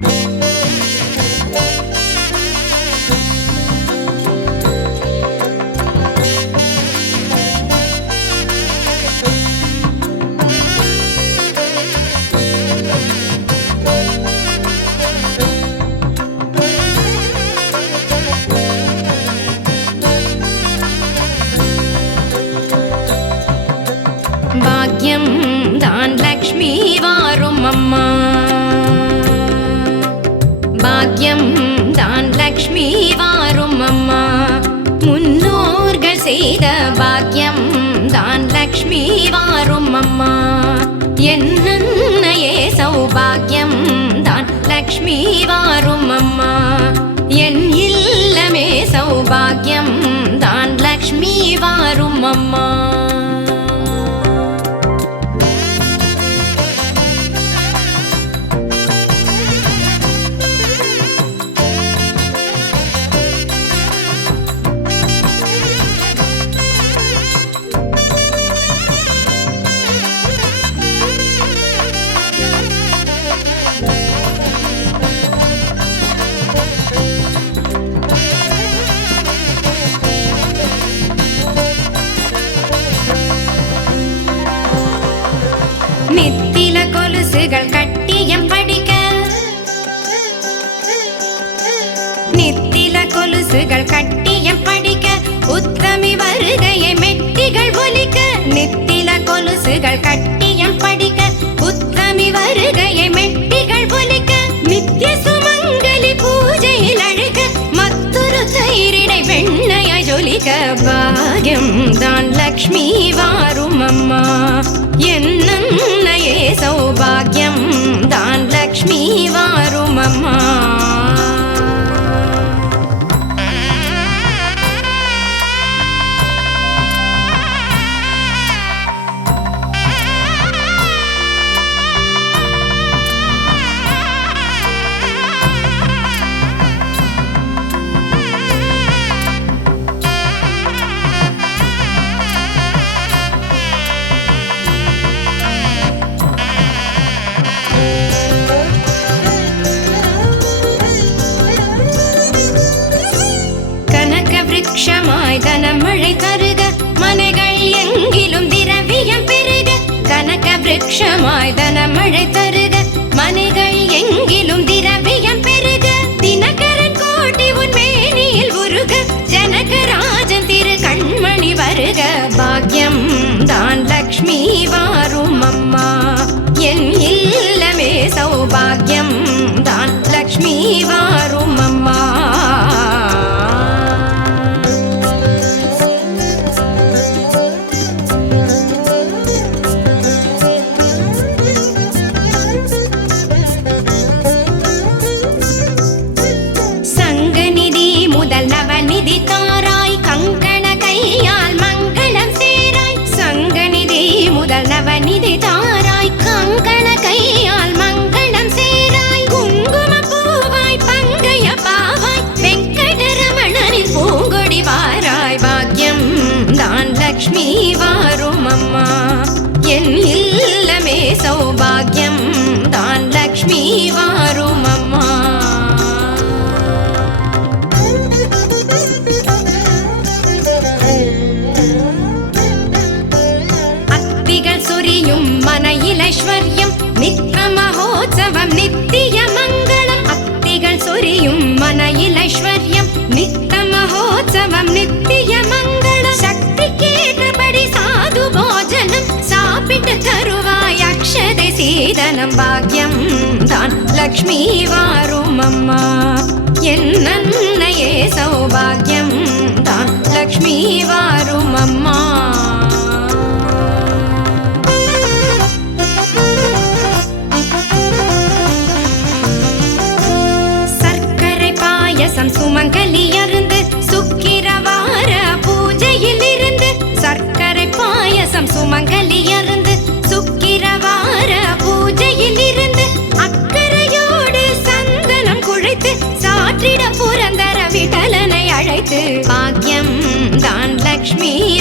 பாக்யம் பாக்கியம் தான் லக்ஷ்மி வாரும் அம்மா. முன்னோர்கள் செய்த பாக்கியம் தான் லக்ஷ்மி வாரும் அம்மா. என்னையே சௌபாகியம் தான் லக்ஷ்மி வாரும் அம்மா. என் இல்லமே சௌபாகியம் தான் லக்ஷ்மி வாரும் அம்மா. வெண்ணையாய் ஜொலிக்க பாகியம் தான் கனக விருட்சமாய் தனமழை தருக மனைகள் எங்கிலும் திரவியம் பெருக கனக விரக்ஷமாய் தனமழை தருக மனைகள் எங்கிலும் திரவியம் பெருக. தினகரன் கோட்டி உன் மேனியில் உருக ஜனகராஜன் திரு கண்மணி வருக. பாக்யம் தான் லக்ஷ்மி சௌபாகியம் தான் லக்ஷ்மி வாரும் அம்மா அத்திகள் சொரியும் மன இலைஸ்வர்யம் நித்த மகோத்சவம் நித்திய மங்களம். அத்திகள் சொரியும் மன இலைஸ்வர்யம் நித்த மகோத்சவம் நித்திய மங்களம். சக்தி கேட்டபடி சாது போஜனம் சாப்பிட்டு தருவ அக்ஷதை சீதனம் பாக்யம். தான் லக்ஷ்மி வாரும் அம்மா. என் நன்னையே சௌபாகியம். தான் லக்ஷ்மி வாரும் அம்மா. சர்க்கரை பாயசம் சுமங்கலி ಲಕ್ಷ್ಮೀ